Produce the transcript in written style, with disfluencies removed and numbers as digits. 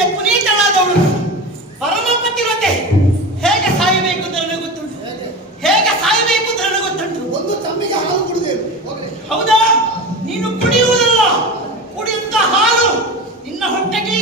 ಪ್ರೇಮದಿಂದ ಪುನೀತಳಾದವಳು ಪರಮ ಪತಿವ್ರತೆ. ಹೇಗೆ ಸಾಯಬೇಕು ಅಂತ ನನಗೆ ಗೊತ್ತುಂಟು, ಹೇಗೆ ಸಾಯಬೇಕು ಅಂತ ನನಗೆ ಗೊತ್ತುಂಟು. ಒಂದು ತಮ್ಮಿಗೆ ಹಾಲು ಕುಡಿದೇವು. ಹೌದಾ? ನೀನು ಕುಡಿಯುವುದಲ್ಲ, ಕುಡಿಯುತ್ತ ಹಾಲು ನಿನ್ನ ಹೊಟ್ಟೆಗೆ